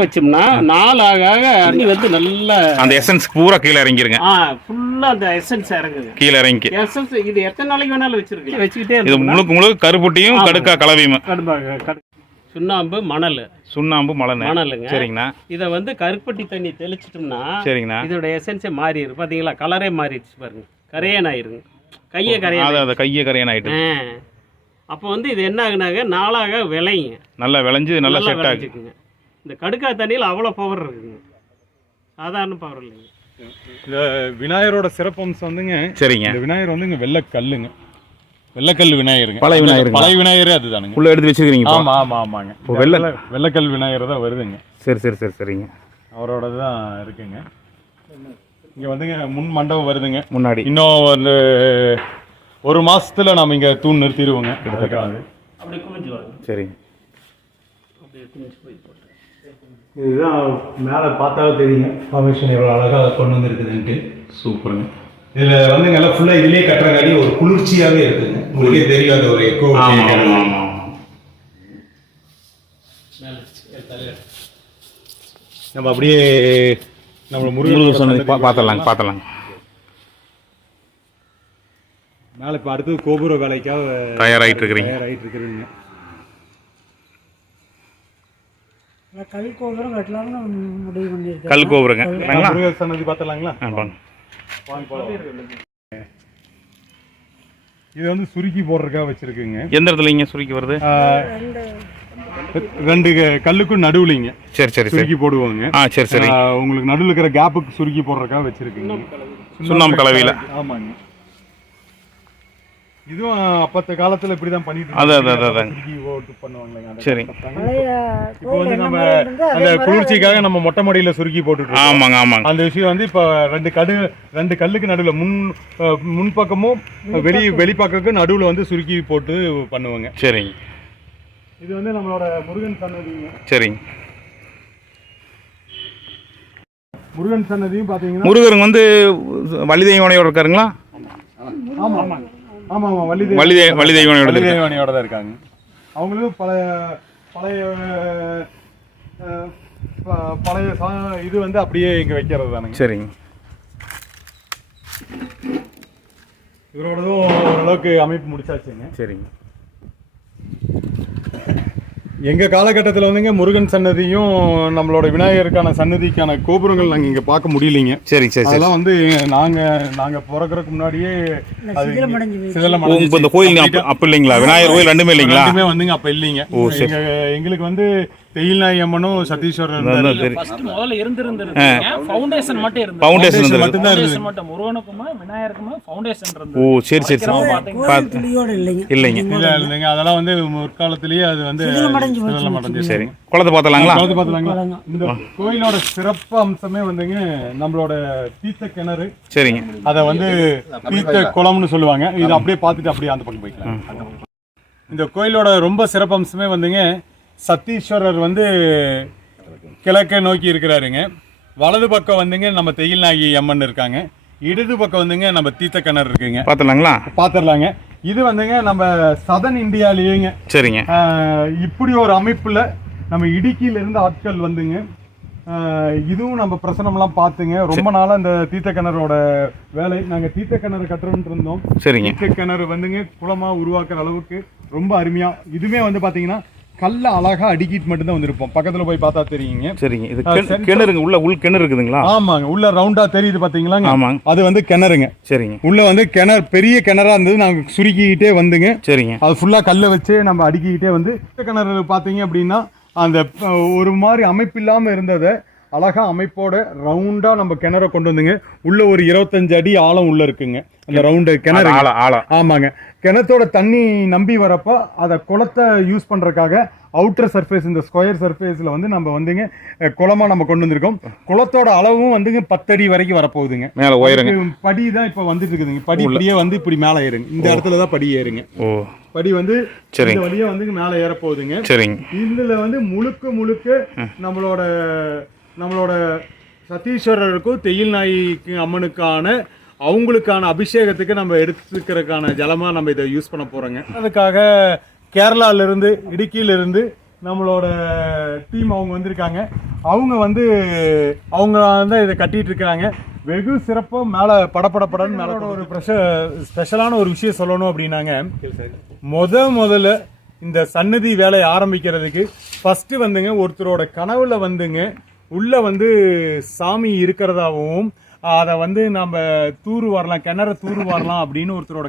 வச்சோம்னா நாள் ஆக அள்ளி வந்து நல்லா அந்த எசன்ஸ் பூரா கீழே இறங்கிருங்க. ஃபுல்லா அந்த எசன்ஸ் இறங்குங்க. கீழே இறங்கி எசன்ஸ் இது எத்தனை நாளைக்கு வேணாலும் வச்சுக்கிட்டே இது முழுக்க கருப்பட்டியும் கடுக்கா கலவையும் சுண்ணாம்பு மணலுங்க. சரிங்கண்ணா. இதை வந்து கருப்பட்டி தண்ணி தெளிச்சிட்டோம்னா சரிங்கண்ணா இதோட எசன்ஸே மாறிடும். பாத்தீங்களா கலரே மாறிடுச்சு பாருங்க. கரையன் ஆயிருங்க. கையே கரையன் ஆயிட்டு. அப்போ வந்து இது என்ன ஆகுனாங்க நாளாக விளையுங்க. நல்லா விளைஞ்சு நல்லா செட் ஆகுங்க. இந்த கடுக்காய் தண்ணியில் அவ்வளோ பவர் இருக்குங்க. சாதாரண பவர் இல்லைங்க. இந்த விநாயகரோட சிறப்பம்சம் வந்துங்க. சரிங்க. இந்த விநாயகர் வந்து இங்க வெள்ளக்கல்லுங்க. வெள்ளக்கல் விநாயகருங்க. பழைய விநாயகரே அதுதானுங்க. உள்ள எடுத்து வச்சிருக்கீங்க. ஆமாங்க. வெள்ளக்கல் விநாயகர் தான் வருதுங்க. சரிங்க. அவரோட தான் இருக்குங்க. இங்க வந்துங்க முன் மண்டபம் வருதுங்க. முன்னாடி இன்னும் ஒரு மாசத்துல நாம இங்க தூண் நிறுத்திடுவோங்க. சரிங்க. இதுதான் மேலே பார்த்தாலும் தெரியுங்க ஃபார்மேஷன் எவ்வளோ அழகாக கொண்டு வந்துருக்குதுன்ட்டு. சூப்பருங்க. இதில் வந்துங்க எல்லாம் ஃபுல்லாக இதுலேயே கட்டுறங்காடி ஒரு குளிர்ச்சியாகவே இருக்குதுங்க. உங்களுக்கே தெரியாத ஒரு எக்கோ. நம்ம அப்படியே நம்ம முருகன் சொன்னது பார்த்தலாங்க. மேலே இப்போ அடுத்தது கோபுர வேலைக்காக தயாராகிட்டு இருக்கிறீங்க. கல் கோபுரம் கட்டலாம்னு முடிவு பண்ணியிருக்கேன். கல் கோபுரங்க. முருகர் சன்னதி பார்த்தலாங்களா? இது வந்து சுருக்கி போடுறதுக்காக வச்சிருக்குங்க. எந்த இடத்துல இங்க சுருக்கி வருது? 2 கல்லுக்கும் நடுவுலிங்க. சரி சுருக்கி போடுவாங்க. சரி. உங்களுக்கு நடுவில் இருக்கிற கேப்புக்கு சுருக்கி போடுறதுக்காக வச்சிருக்குங்க. சுண்ணாம்பு கலவையில். ஆமாங்க. இதுவும் அப்பத்த காலத்துல இப்படிதான் பண்ணிட்டு அதான். சுருக்கி ஓட்டு பண்ணுவாங்க. சரி. பழைய இப்போ வந்து கோயில் நம்ம என்ன மாதிரி இருந்தோ அந்த அதே மாதிரி குளிர்ச்சிக்காக நம்ம மொட்டை மாடியில சுருக்கி போட்டுட்டு இருக்கோம். ஆமாங்க. அந்த விஷயம் வந்து இப்போ ரெண்டு கல்லுக்கு நடுவில் முன்பக்கமும் வெளிப்பக்கமும் நடுவில் வந்து சுருக்கி போட்டு பண்ணுவாங்க. சரிங்க. இது வந்து நம்மளோட முருகன் சன்னதிங்க. சரிங்க. முருகன் சன்னதியும் பாத்தீங்கன்னா முருகருங்க வந்து வள்ளி தெய்வானையோட இருக்காருங்களா? ஆமா வள்ளி தெய்வானையோட தெய்வானையோட தான் இருக்காங்க. அவங்களும் பழைய இது வந்து அப்படியே இங்க வைக்கிறது தானுங்க. சரிங்க. இவரோடதும் ஓரளவுக்கு அமைப்பு முடிச்சாச்சுங்க. சரிங்க. எங்க காலகட்டத்தில் வந்துங்க முருகன் சன்னதியும் நம்மளோட விநாயகருக்கான சன்னதிக்கான கோபுரங்கள் நாங்கள் இங்கே பார்க்க முடியலைங்க. சரி. அதெல்லாம் வந்து நாங்க பிறக்கிறதுக்கு முன்னாடியே சிதிலமடைஞ்சு இப்போ இந்த கோயில் அப்ப இல்லைங்களா? விநாயகர் கோயில் ரெண்டுமே இல்லைங்களா? ரெண்டுமே வந்துங்க அப்ப இல்லைங்க. எங்களுக்கு வந்து தெயில்நாய் அம்மனும் சத்தீஸ்வரர் முதல்ல இருந்திருந்தது ஃபவுண்டேஷன் மட்டும் இருந்தது. ஃபவுண்டேஷன் மட்டும்தான் இருந்தது. மட்டும் முருகனுக்குமா விநாயகருக்குமா ஃபவுண்டேஷன் இருந்தது. ஓ சரி. துளியோடு இல்லைங்க. இல்லைங்க. அதெல்லாம் வந்து முற்காலத்திலேயே அது வந்து சிதிலமடைஞ்சு. சரி. குளத்தை பார்த்தலாங்களா? இந்த கோயிலோட சிறப்பு அம்சமே வந்துங்க நம்மளோட தீர்த்த கிணறு. சரிங்க. அதை வந்து தீர்த்த குளம்னு சொல்லுவாங்க. இது அப்படியே பார்த்துட்டு அப்படியே அந்த பக்கம் போய்க்கலாம். இந்த கோயிலோட ரொம்ப சிறப்பு அம்சமே வந்துங்க சத்தீஸ்வரர் வந்து கிழக்கை நோக்கி இருக்கிறாருங்க. வலது பக்கம் வந்துங்க நம்ம தெயில்நாயகி அம்மன் இருக்காங்க. இடது பக்கம் வந்துங்க நம்ம தீர்த்த கிணறு இருக்குங்க. பார்த்துடலாங்க. இது வந்துங்க நம்ம சதன் இந்தியாலேயேங்க. சரிங்க. இப்படி ஒரு அமைப்புல நம்ம இடுக்கியில இருந்து ஆட்கள் வந்துங்க இதுவும் நம்ம பிரசனம்லாம் பார்த்துங்க. ரொம்ப நாளா இந்த தீர்த்த கிணறோட வேலை நாங்கள் தீர்த்த கிணறு கட்டுறோம்னு இருந்தோம். சரிங்க. தீர்த்த கிணறு வந்துங்க குளமா உருவாக்குற அளவுக்கு ரொம்ப அருமையா. இதுமே வந்து பாத்தீங்கன்னா கல்ல அழகா அடிக்கிட்டு மட்டும்தான் வந்திருப்போம். பக்கத்துல போய் பார்த்தா தெரியுங்க. சரிங்க. இது கிணறுங்க. உள் கிணறு இருக்குதுங்களா? ஆமாங்க. உள்ள ரவுண்டா தெரியுது பாத்தீங்களா? ஆமாங்க. அது வந்து கிணறுங்க. சரிங்க. உள்ள வந்து கிணறு பெரிய கிணறா இருந்தது. நாங்க சுருக்கிக்கிட்டே வந்துங்க. சரிங்க. அது ஃபுல்லா கல்லை வச்சு நம்ம அடிக்கிக்கிட்டே வந்து கிணறு பாத்தீங்க அப்படின்னா அந்த ஒரு மாதிரி அமைப்பு இல்லாம இருந்ததை அழகா அமைப்போட ரவுண்டா நம்ம கிணற கொண்டு வந்துங்க. உள்ள ஒரு 25 அடி ஆழம் உள்ள இருக்குங்க அந்த ரவுண்டு கிணறு. ஆமாங்க. கிணத்தோட தண்ணி நம்பி வரப்ப அதை குளத்தை யூஸ் பண்றதுக்காக அவுட்டர் சர்ஃபேஸ் இந்த ஸ்கொயர் சர்ஃபேஸ்ல வந்து நம்ம வந்துங்க குளமா நம்ம கொண்டு வந்திருக்கோம். குளத்தோட அளவும் வந்துங்க 10 அடி வரைக்கும் வரப்போகுதுங்க. மேல உயருங்க. படி தான் இப்ப வந்துட்டு இருக்குதுங்க. படி இப்படியே வந்து இப்படி மேல ஏறுங்க. இந்த இடத்துல தான் படி ஏறுங்க. படி வந்து இந்த வழியா வந்து மேல ஏற போகுதுங்க. இதுல வந்து முழுக்க நம்மளோட சத்தீஸ்வரருக்கும் தெயில்நாயகி அம்மனுக்கான அவங்களுக்கான அபிஷேகத்துக்கு நம்ம எடுத்துக்கிறதுக்கான ஜலமா நம்ம இதை யூஸ் பண்ண போறோங்க. அதுக்காக கேரளால இருந்து இடுக்கியிலிருந்து நம்மளோட டீம் அவங்க வந்திருக்காங்க. அவங்க வந்து இதை கட்டிட்டு இருக்காங்க. வெகு சிறப்பாக மேலே படன்னு மேலே ஒரு ஸ்பெஷலான ஒரு விஷயம் சொல்லணும் அப்படின்னாங்க. முதல்ல இந்த சன்னதி வேலையை ஆரம்பிக்கிறதுக்கு ஃபர்ஸ்ட் வந்துங்க ஒருத்தரோட கனவுல வந்துங்க உள்ள வந்து சாமி இருக்கிறதாவும் அதை வந்து நம்ம தூரு வரலாம் கிணறு தூரு வரலாம் அப்படின்னு ஒருத்தரோட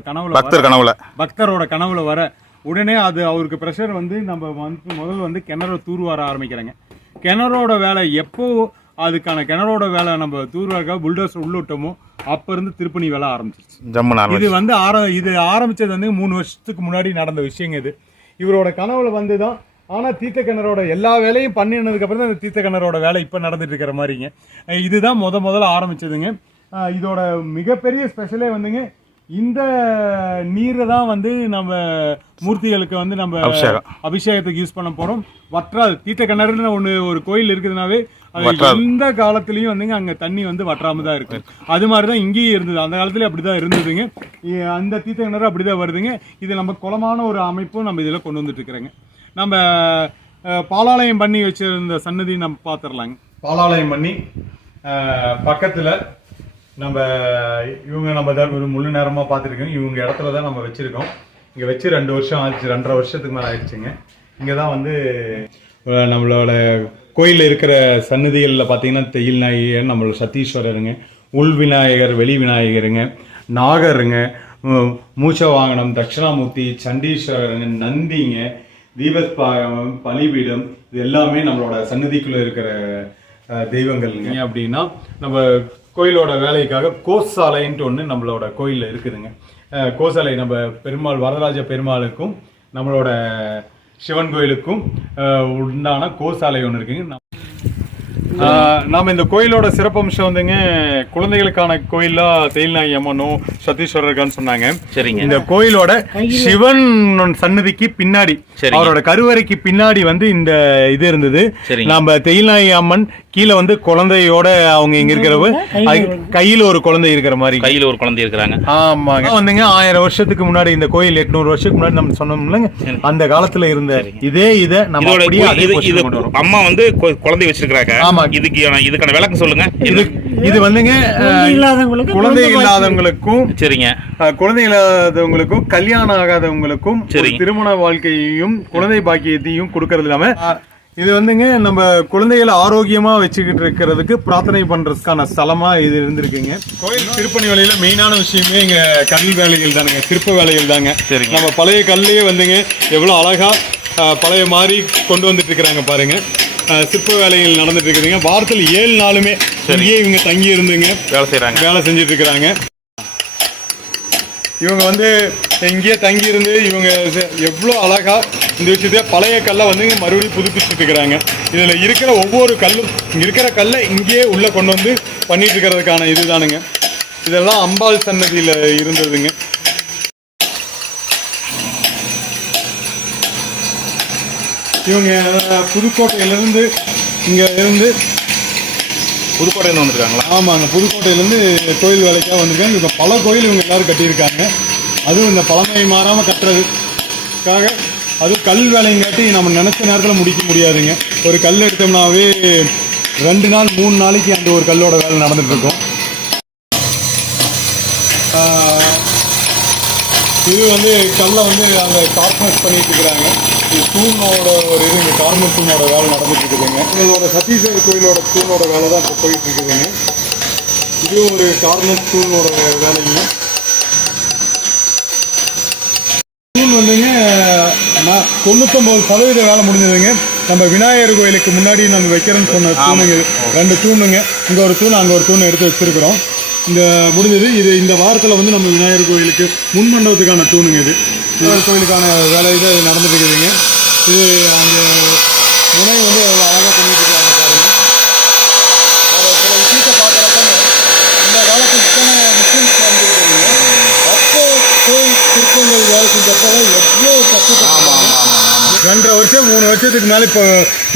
பக்தரோட கனவுல வர உடனே அது அவருக்கு ப்ரெஷர் வந்து நம்ம வந்து முதல்ல வந்து கிணறு தூர் வர ஆரம்பிக்கிறாங்க. கிணறோட வேலை எப்போ அதுக்கான கிணறோட வேலை நம்ம தூர்வாக்க புல்டோசர் உள்ள விட்டோமோ அப்ப இருந்து திருப்பணி வேலை ஆரம்பிச்சிருச்சு. இது வந்து இது ஆரம்பிச்சது வந்து 3 வருஷத்துக்கு முன்னாடி நடந்த விஷயங்க. இது இவரோட கனவுல வந்துதான். ஆனா தீர்த்த கிணறோட எல்லா வேலையும் பண்ணினதுக்கு அப்புறம் தான் இந்த தீர்த்த கிணறோட வேலை இப்ப நடந்துட்டு இருக்கிற மாதிரிங்க. இதுதான் முதல்ல ஆரம்பிச்சதுங்க. இதோட மிகப்பெரிய ஸ்பெஷலே வந்துங்க இந்த நீரை தான் வந்து நம்ம மூர்த்திகளுக்கு வந்து நம்ம அபிஷேகத்துக்கு யூஸ் பண்ண போறோம். வற்றாது. தீர்த்த கிணறுன்னு ஒரு கோயில் இருக்குதுனாவே எந்த காலத்திலயும் வந்துங்க அங்க தண்ணி வந்து வற்றாம தான் இருக்கு. அது மாதிரிதான் இங்கேயும் இருந்தது. அந்த காலத்துல அப்படிதான் இருந்ததுங்க. அந்த தீர்த்த கிணறு அப்படிதான் வருதுங்க. இது நம்ம குளமான ஒரு அமைப்பும் நம்ம இதுல கொண்டு வந்துட்டு இருக்கிறோங்க. நம்ம பாலாலயம் பண்ணி வச்சிருந்த சன்னதி நம்ம பார்த்துடலாங்க. பாலாலயம் பண்ணி பக்கத்துல நம்ம ஒரு முழு நேரமா பார்த்துருக்கோம். இவங்க இடத்துல தான் நம்ம வச்சிருக்கோம். இங்க வச்சு 2 வருஷம் ஆச்சு. 2.5 வருஷத்துக்கு மேல ஆயிடுச்சுங்க. இங்கதான் வந்து நம்மளோட கோயிலில் இருக்கிற சன்னதிகளில் பார்த்தீங்கன்னா தெயில்நாயகர், நம்மளோட சத்தீஸ்வரருங்க, உள் விநாயகர், வெளி விநாயகருங்க, நாகருங்க, மூச்ச வாகனம், தட்சிணாமூர்த்தி, சண்டீஸ்வரருங்க, நந்திங்க, தீபஸ்பாகம், பலிபீடம், இது எல்லாமே நம்மளோட சன்னதிக்குள்ள இருக்கிற தெய்வங்கள்ங்க. அப்படின்னா நம்ம கோயிலோட வேலைக்காக கோசாலைன்ட்டு ஒன்று நம்மளோட கோயிலில் இருக்குதுங்க. கோசாலை நம்ம பெருமாள் வரதராஜ பெருமாளுக்கும் நம்மளோட சிவன் கோயிலுக்கும் உண்டான கோசாலை ஒன்று இருக்குங்க. நாம் இந்த கோயிலோட சிறப்பம்சம் வந்துங்க, குழந்தைகளுக்கான கோயிலா தேயில்நாயகி அம்மனும் சத்தீஸ்வரர்கான்னு சொன்னாங்க. சரிங்க. இந்த கோயிலோட சிவன் சன்னதிக்கு பின்னாடி, அவரோட கருவறைக்கு பின்னாடி வந்து இந்த இது இருந்தது. நம்ம தேயில்நாயகி அம்மன் கீழே வந்து குழந்தையோட அவங்க இங்க இருக்கிறவ கையில ஒரு குழந்தை இருக்கிற மாதிரி, கையில ஒரு குழந்தை இருக்கிறாங்க. ஆமாங்க. வந்துங்க 1000 வருஷத்துக்கு முன்னாடி இந்த கோயில் 800 வருஷத்துக்கு முன்னாடி நம்ம சொன்னோம் இல்லைங்க, அந்த காலத்துல இருந்த இதே இதை நம்ம அம்மா வந்து குழந்தை வச்சிருக்காங்க. ஆமா, இதுக்கான விளக்கம் சொல்லுங்க. இது வந்துங்க குழந்தை இல்லாதவங்களுக்கும், சரிங்க, குழந்தை இல்லாதவங்களுக்கும் கல்யாணம் ஆகாதவங்களுக்கும் திருமண வாழ்க்கையையும் குழந்தை பாக்கியத்தையும் கொடுக்கறது இல்லாம இது வந்துங்க நம்ம குழந்தைகளை ஆரோக்கியமா வச்சுக்கிட்டு இருக்கிறதுக்கு பிரார்த்தனை பண்றதுக்கான ஸ்தலமா இது இருந்திருக்குங்க. கோயில் திருப்பணி வேலையில மெயினான விஷயமே இங்க கல் வேலைகள் தானுங்க, சிற்ப வேலைகள் தாங்க. நம்ம பழைய கல்லையே வந்துங்க எவ்வளவு அழகா பழைய மாதிரி கொண்டு வந்துட்டு இருக்கிறாங்க பாருங்க. சிற்ப வேலைகள் நடந்துட்டு இருக்குதுங்க. வாரத்தில் 7 நாளுமே இங்கேயே இவங்க தங்கி இருந்துங்க வேலை செஞ்சுட்டு இருக்கிறாங்க. இவங்க வந்து இங்கேயே தங்கி இருந்து இவங்க எவ்வளோ அழகா இந்த விஷயத்த பழைய கல்லை வந்து மறுபடியும் புதுப்பிச்சுட்டு இருக்கிறாங்க. இதில் இருக்கிற ஒவ்வொரு கல்லும் இங்கே இருக்கிற கல்லை இங்கேயே உள்ளே கொண்டு வந்து பண்ணிட்டு இருக்கிறதுக்கான இதுதானுங்க. இதெல்லாம் அம்பாள் சன்னதியில் இருந்ததுங்க. இவங்க புதுக்கோட்டையிலேருந்து இங்கே இருந்து புதுக்கோட்டையிலேருந்து வந்துருக்காங்களா? ஆமாங்க, புதுக்கோட்டையிலேருந்து கோயில் வேலைக்காக வந்திருக்காங்க. இப்போ பல கோயில் இவங்க எல்லோரும் கட்டியிருக்காங்க. அதுவும் இந்த பழமை மாறாமல் கட்டுறதுக்காக, அதுவும் கல் வேலைங்காட்டி நம்ம நினச்ச நேரத்தில் முடிக்க முடியாதுங்க. ஒரு கல் எடுத்தோம்னாவே 2 நாள் 3 நாளைக்கு அந்த ஒரு கல்லோட வேலை நடந்துகிட்ருக்கோம். இது வந்து கல்லை வந்து அங்கே கார்பனேட் பண்ணிட்டு இருக்கிறாங்க. இது தூணோட ஒரு இது இங்கே கார்னர் தூணோட வேலை நடந்துட்டு இருக்குதுங்க. இதோட சத்தீஸ்வரர் கோயிலோட தூணோட வேலை தான் இப்போ போயிட்டு இருக்குதுங்க. இதுவும் ஒரு கார்னர் தூணோட வேலைங்க. தூண் வந்துங்க 99% வேலை முடிஞ்சதுங்க. நம்ம விநாயகர் கோயிலுக்கு முன்னாடி நம்ம வைக்கிறேன்னு சொன்ன தூணுங்க 2 தூணுங்க. இங்கே ஒரு தூண் அங்கே ஒரு தூண் எடுத்து வச்சிருக்கிறோம். இந்த முடிஞ்சது. இது இந்த வாரத்தில் வந்து நம்ம விநாயகர் கோயிலுக்கு முன்மண்டபத்துக்கான தூணுங்க. இது விநாயகர் கோயிலுக்கான வேலை இது நடந்துட்டு இருக்குதுங்க. இது அந்த முனை வந்து அவ்வளோ அழகாக பண்ணிட்டு இருக்காங்க பாருங்க. சில விஷயத்தை பார்க்குறப்ப இந்த காலத்தில் இத்தனை மிஷின்ஸ் வந்துருக்குதுங்க. அப்போ கோயில் சிற்பங்கள் வேலை செஞ்சப்போ எவ்வளோ கஷ்டப்பட்டாங்க. 2.5 வருஷம் 3 வருஷத்துக்கு மேலே இப்போ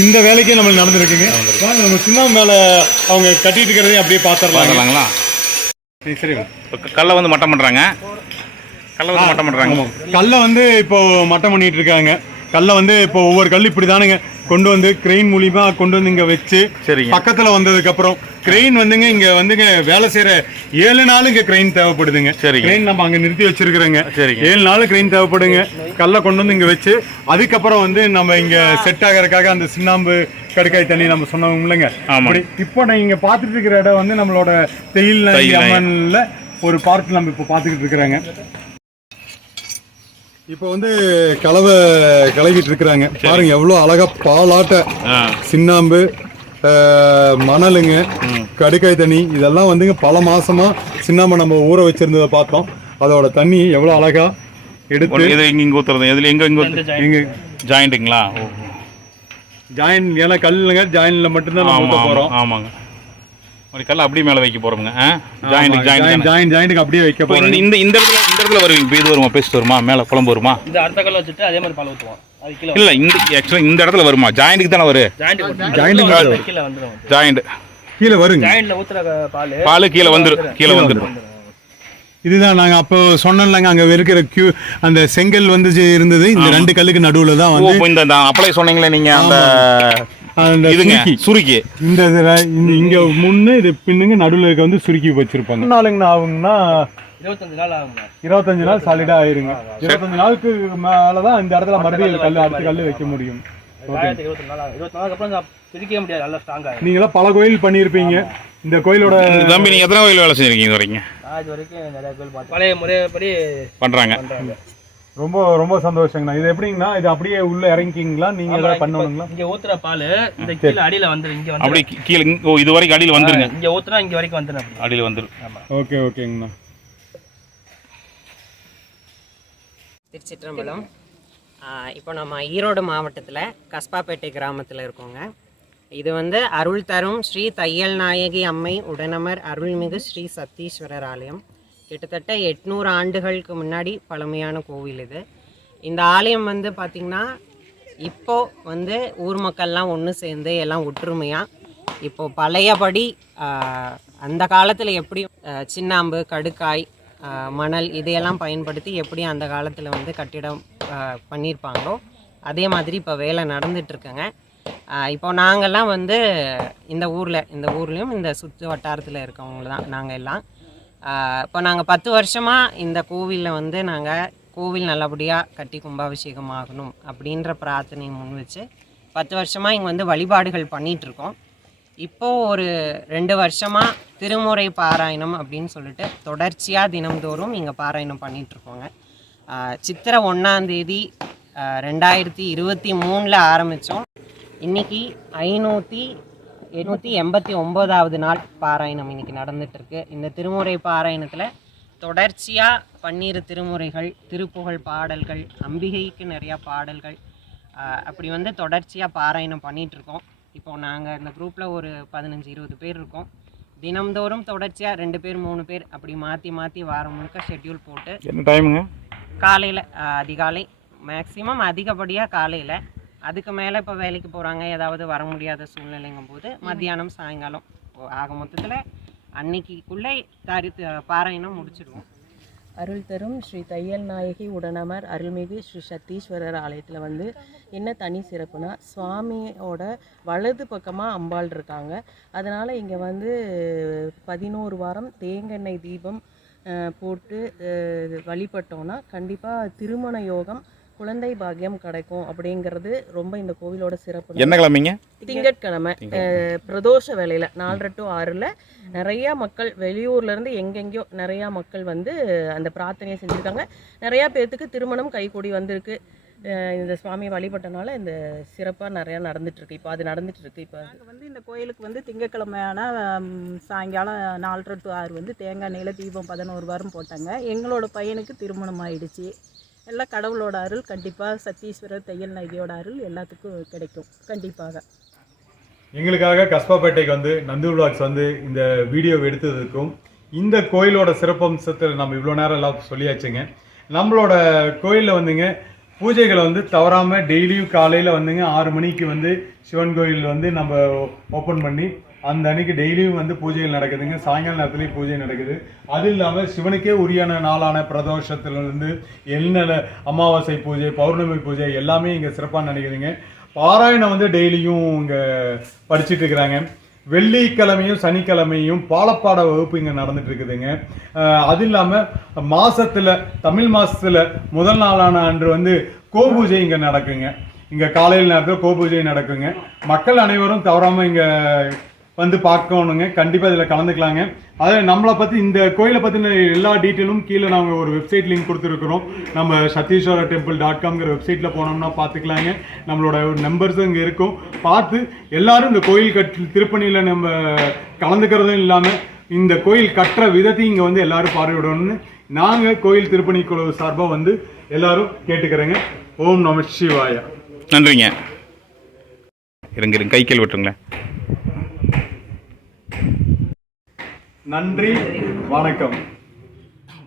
இந்த வேலைக்கே நம்மளுக்கு நடந்துருக்குங்க. நம்ம சின்ன மேலே அவங்க கட்டிட்டு இருக்கிறதையும் அப்படியே பார்த்துடலாங்களா? சரி, கல்லை வந்து மட்டம் பண்ணுறாங்க. கல்லை வந்து இப்போ மட்டம் பண்ணிட்டு இருக்காங்க. கல்லை வந்து இப்போ ஒவ்வொரு கல் இப்படி தானுங்க கொண்டு வந்து கிரெயின் மூலியமா கொண்டு வந்து இங்கே வச்சு பக்கத்தில் வந்ததுக்கப்புறம் கிரெயின் வந்துங்க இங்கே வந்துங்க வேலை செய்கிற 7 நாள் இங்கே கிரெயின் தேவைப்படுதுங்க. கிரெயின் நம்ம அங்கே நிறுத்தி வச்சிருக்கிறோங்க. 7 நாள் கிரெயின் தேவைப்படுங்க. கல்லை கொண்டு வந்து இங்கே வச்சு அதுக்கப்புறம் வந்து நம்ம இங்கே செட் ஆகிறதுக்காக அந்த சுண்ணாம்பு கடுக்காய் தண்ணி நம்ம சொன்னோம் இல்லைங்க. அப்படி இப்போ நீங்கள் பார்த்துட்டு இருக்கிற இடம் வந்து நம்மளோட தேயில்நாயகி அம்மன்ல ஒரு பார்க் நம்ம இப்போ பார்த்துக்கிட்டு இருக்கிறாங்க. இப்போ வந்து கலவிட்டு இருக்கிறாங்க பாருங்க. எவ்வளோ அழகா பாலாட்ட சின்னாம்பு, மணலுங்க, கடுக்காய் தண்ணி இதெல்லாம் வந்துங்க பல மாசமா சின்னாம்பு நம்ம ஊற வச்சிருந்ததை பார்த்தோம். அதோட தண்ணி எவ்வளோ அழகா எடுத்து இங்க ஊத்துறது. எதுல எங்க ஜாயிண்ட்டுங்களா? ஜாயின் ஏன்னா கல்லுங்க, ஜாயின்ல மட்டும்தான் நம்ம ஊற்ற போறோம். ஆமாங்க, ஒரு கல் அப்படியே மேலே வைக்க போறோங்க. ஜாயிண்ட்டுக்கு அப்படியே வைக்க போறோம். இந்த இடத்துல வருவீங்க. இது வருமா, பேஸ்ட் வருமா, மேலே குழம்பு வருமா? இந்த அடுத்த கல்ல வச்சுட்டு அதே மாதிரி பால் ஊற்றுவோம். இல்ல இந்த ஆக்சுவலா இந்த இடத்துல வருமா? ஜாயிண்ட்டுக்கு தானே வரும். ஜாயிண்ட் கீழே வருங்க. ஜாயிண்ட்ல ஊத்துற பால் கீழே வந்துடும். இதுதான் நாங்க அப்போ சொன்னோம்லங்க, அங்க இருக்கிற அந்த செங்கல் வந்து இருந்தது. இந்த 2 கல்லுக்கு நடுவுல தான் வந்து இந்த அப்ளை சொன்னீங்களே நீங்க, அந்த இதுங்க சுருக்கி இந்த இங்க முன்னு இது பின்னுங்க நடுவுல இருக்க வந்து சுருக்கி வச்சிருப்பாங்க. நாளுங்கண்ணா ஆகுங்கன்னா 25 நாள் ஆகுங்க. 25 நாள் சாலிடா ஆயிருங்க. 25 நாளுக்கு மேலதான் இந்த இடத்துல மறுபடியும் கல் அடுத்த கல் வைக்க முடியும். 24 நாள் ஆகும். 24 நாளுக்கு அப்புறம் பிரிக்க முடியாது, நல்லா ஸ்ட்ராங்கா. நீங்களாம் பல கோயில் பண்ணியிருப்பீங்க. இந்த கோயிலோட தம்பி நீங்க எத்தனை கோயில் வேலை செஞ்சிருக்கீங்க இது வரைக்கும்? இது வரைக்கும் நிறைய கோயில் பழைய முறைப்படி பண்றாங்க. ரொம்ப ரொம்ப சந்தோஷங்கண்ணா. இது எப்படிங்கண்ணா, இது அப்படியே உள்ள இறங்கிங்களா, நீங்க ஏதாவது பண்ணணுங்களா? இங்க ஊத்துற பால் இந்த கீழே அடியில வந்துரும், இங்க வந்து அப்படியே கீழே இது வரைக்கும் அடியில் வந்துருங்க. இங்க ஊத்துனா இங்க வரைக்கும் வந்துரும், அடியில் வந்துடும். ஆமா. ஓகே ஓகேங்கண்ணா. திருச்சிற்றம்பலம். இப்போ நம்ம ஈரோடு மாவட்டத்தில் கஸ்பாப்பேட்டை கிராமத்தில் இருக்கோங்க. இது வந்து அருள் தரும் ஸ்ரீ தையல் நாயகி அம்மை உடனமர் அருள்மிகு ஸ்ரீ சத்தீஸ்வரர் ஆலயம். கிட்டத்தட்ட 800 ஆண்டுகளுக்கு முன்னாடி பழமையான கோவில் இது. இந்த ஆலயம் வந்து பார்த்திங்கன்னா இப்போது வந்து ஊர் மக்கள்லாம் ஒன்று சேர்ந்து எல்லாம் ஒற்றுமையாக இப்போது பழையபடி அந்த காலத்தில் எப்படி சின்னாம்பு, கடுக்காய், மணல் இதையெல்லாம் பயன்படுத்தி எப்படி அந்த காலத்தில் வந்து கட்டிடம் பண்ணியிருப்பாங்களோ அதே மாதிரி இப்போ வேலை நடந்துகிட்ருக்குங்க. இப்போ நாங்கள்லாம் வந்து இந்த ஊர்லேயும் இந்த சுற்று வட்டாரத்தில் இருக்கவங்க தான் நாங்கள் எல்லாம். இப்போ நாங்கள் 10 வருஷமாக இந்த கோவிலில் வந்து நாங்கள் கோவில் நல்லபடியாக கட்டி கும்பாபிஷேகம் ஆகணும் அப்படின்ற பிரார்த்தனை முன் வச்சு 10 வருஷமாக இங்கே வந்து வழிபாடுகள் பண்ணிகிட்ருக்கோம். இப்போது ஒரு 2 வருஷமாக திருமுறை பாராயணம் அப்படின்னு சொல்லிட்டு தொடர்ச்சியாக தினம்தோறும் இங்கே பாராயணம் பண்ணிகிட்ருக்கோங்க. சித்திரை 1ஆம் தேதி 2023 ஆரம்பித்தோம். இன்றைக்கி 589வது நாள் பாராயணம் இன்றைக்கி நடந்துகிட்ருக்கு. இந்த திருமுறை பாராயணத்தில் தொடர்ச்சியாக 12 திருமுறைகள், திருப்புகழ் பாடல்கள், அம்பிகைக்கு நிறையா பாடல்கள், அப்படி வந்து தொடர்ச்சியாக பாராயணம் பண்ணிகிட்ருக்கோம். இப்போது நாங்கள் இந்த குரூப்பில் ஒரு 15-20 பேர் இருக்கோம். தினம்தோறும் தொடர்ச்சியாக 2 பேர் 3 பேர் அப்படி மாற்றி மாற்றி வாரம் முழுக்க ஷெட்யூல் போட்டு என்ன டைமுங்க? காலையில் அதிகாலை, மேக்ஸிமம் அதிகப்படியாக காலையில். அதுக்கு மேலே இப்போ வேலைக்கு போகிறாங்க, ஏதாவது வர முடியாத சூழ்நிலைங்கும் போது மத்தியானம், சாயங்காலம், ஆக மொத்தத்தில் அன்னைக்குள்ளே பாராயணம் முடிச்சிடுவோம். அருள் தரும் ஸ்ரீ தையல் நாயகி உடனமர் அருள்மிகு ஸ்ரீ சத்தீஸ்வரர் ஆலயத்தில் வந்து என்ன தனி சிறப்புனா, சுவாமியோட வலது பக்கமாக அம்பாள் இருக்காங்க. அதனால் இங்கே வந்து 11 வாரம் தேங்காய் தீபம் போட்டு வழிபட்டோன்னா கண்டிப்பாக திருமண யோகம், குழந்தை பாக்கியம் கிடைக்கும் அப்படிங்கிறது ரொம்ப இந்த கோவிலோட சிறப்பு. என்ன கிழமைங்க? திங்கட்கிழமை பிரதோஷ வேலையில் 4:30 to 6 நிறையா மக்கள் வெளியூர்லேருந்து எங்கெங்கேயோ நிறையா மக்கள் வந்து அந்த பிரார்த்தனையை செஞ்சுருக்காங்க. நிறையா பேர்த்துக்கு திருமணம் கைகூடி வந்திருக்கு. இந்த சுவாமி வழிபட்டனால இந்த சிறப்பாக நிறையா நடந்துகிட்ருக்கு. இப்போ அது நடந்துகிட்ருக்கு. இப்போ நாங்கள் வந்து இந்த கோயிலுக்கு வந்து திங்கக்கிழமையான சாயங்காலம் 4:30 to 6 வந்து தேங்காய் எண்ணெயில் தீபம் 11 வாரம் போட்டாங்க. எங்களோட பையனுக்கு திருமணம் ஆயிடுச்சு. எல்லாம் கடவுளோட அருள், கண்டிப்பாக சத்தீஸ்வரர் தையல் நாயகியோட அருள் எல்லாத்துக்கும் கிடைக்கும் கண்டிப்பாக. எங்களுக்காக கஸ்பாப்பேட்டைக்கு வந்து நந்து விலாக்ஸ் வந்து இந்த வீடியோ எடுத்ததுக்கும் இந்த கோயிலோட சிறப்பம்சத்தில் நம்ம இவ்வளோ நேரம் எல்லாம் சொல்லியாச்சுங்க. நம்மளோட கோயிலில் வந்துங்க பூஜைகளை வந்து தவறாமல் டெய்லியும் காலையில் வந்துங்க 6 மணிக்கு வந்து சிவன் கோயில் வந்து நம்ம ஓப்பன் பண்ணி அந்த அன்னைக்கு டெய்லியும் வந்து பூஜைகள் நடக்குதுங்க. சாயங்கால நேரத்துலேயும் பூஜை நடக்குது. அது இல்லாமல் சிவனுக்கே உரியான நாளான பிரதோஷத்துலேருந்து அமாவாசை பூஜை, பௌர்ணமி பூஜை எல்லாமே இங்கே சிறப்பாக நடக்குதுங்க. பாராயணம் வந்து டெய்லியும் இங்கே படிச்சுட்டு இருக்கிறாங்க. வெள்ளிக்கிழமையும் சனிக்கிழமையும் பாலப்பாட வகுப்பு இங்கே நடந்துட்டு இருக்குதுங்க. அது இல்லாமல் மாதத்தில் தமிழ் மாதத்தில் முதல் நாளான அன்று வந்து கோபூஜை இங்கே நடக்குங்க. இங்கே காலையில் நேரத்தில் கோபூஜை நடக்குங்க. மக்கள் அனைவரும் தவறாமல் இங்கே வந்து பார்க்கணுங்க. கண்டிப்பாக இதில் கலந்துக்கலாங்க. அது நம்மளை பற்றி இந்த கோயிலை பற்றின எல்லா டீட்டெயிலும் கீழே நாங்கள் ஒரு வெப்சைட் லிங்க் கொடுத்துருக்குறோம். நம்ம satheeswaratemple.com வெப்சைட்டில் போனோம்னா பார்த்துக்கலாங்க. நம்மளோட நம்பர்ஸும் இங்கே இருக்கும். பார்த்து எல்லாரும் இந்த கோயில் திருப்பணியில் நம்ம கலந்துக்கிறதும் இல்லாமல் இந்த கோயில் கட்டுற விதத்தையும் இங்கே வந்து எல்லாரும் பார்வையிடணும்னு நாங்கள் கோயில் திருப்பணி குழு சார்பாக வந்து எல்லாரும் கேட்டுக்கிறேங்க. ஓம் நம சிவாயா. நன்றிங்க. இருங்க கைக்கேல் விட்டுருங்களேன். நன்றி, வணக்கம்.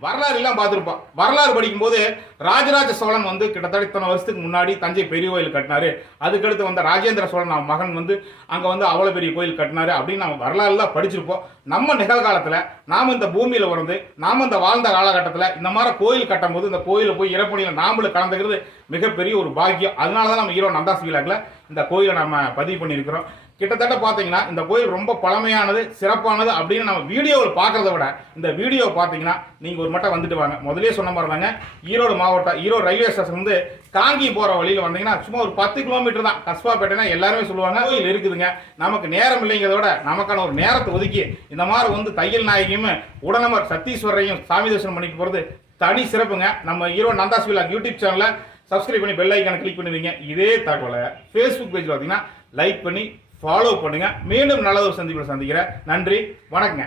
வரலாறு எல்லாம் பார்த்துருப்போம். வரலாறு படிக்கும்போது ராஜராஜ சோழன் வந்து கிட்டத்தட்ட இத்தனை வருஷத்துக்கு முன்னாடி தஞ்சை பெரிய கோயில் கட்டினாரு. அதுக்கடுத்து வந்த ராஜேந்திர சோழன் மகன் வந்து அங்கே வந்து அவ்வளோ பெரிய கோயில் கட்டினாரு அப்படின்னு நம்ம வரலாறுலாம் படிச்சிருப்போம். நம்ம நிகழ்காலத்தில் நாம் இந்த பூமியில் பிறந்து நாம் இந்த வாழ்ந்த காலகட்டத்தில் இந்த மாதிரி கோயில் கட்டும் போது இந்த கோயிலில் போய் இறப்பணியில் நாமளும் கலந்துக்கிறது மிகப்பெரிய ஒரு பாக்கியம். அதனால தான் நம்ம ஈரோடு நந்தாஸ் விலாக்கில் இந்த கோயிலை நம்ம பதிவு பண்ணியிருக்கிறோம். கிட்டத்தட்ட பார்த்தீங்கன்னா இந்த கோயில் ரொம்ப பழமையானது, சிறப்பானது அப்படின்னு நம்ம வீடியோவில் பார்க்குறத விட இந்த வீடியோவை பார்த்தீங்கன்னா நீங்கள் ஒரு மட்டும் வந்துட்டு வாங்க. முதலே சொன்ன மாதிரி தாங்க, ஈரோடு மாவட்டம் ஈரோடு ரயில்வே ஸ்டேஷன் வந்து காங்கி போகிற வழியில் வந்தீங்கன்னா சும்மா ஒரு 10 கிலோமீட்டர் தான். கஸ்பாப்பேட்டைனா எல்லாருமே சொல்லுவாங்க கோயில் இருக்குதுங்க. நமக்கு நேரம் இல்லைங்கிறத விட நமக்கான ஒரு நேரத்தை ஒதுக்கி இந்த மாதிரி வந்து தையல் நாயகியும் உடனமர் சத்தீஸ்வரரையும் சாமி தரிசனம் பண்ணிட்டு போகிறது தனி சிறப்புங்க. நம்ம ஈரோடு நந்தாஸ் விலாக் யூடியூப் சேனலை சப்ஸ்கிரைப் பண்ணி பெல் ஐக்கானை கிளிக் பண்ணுவீங்க. இதே தகவலை ஃபேஸ்புக் பேஜில் பார்த்தீங்கன்னா லைக் பண்ணி ஃபாலோ பண்ணுங்க. மீண்டும் நல்ல ஒரு சந்திப்பில் சந்திக்கிறேன். நன்றி, வணக்கங்க.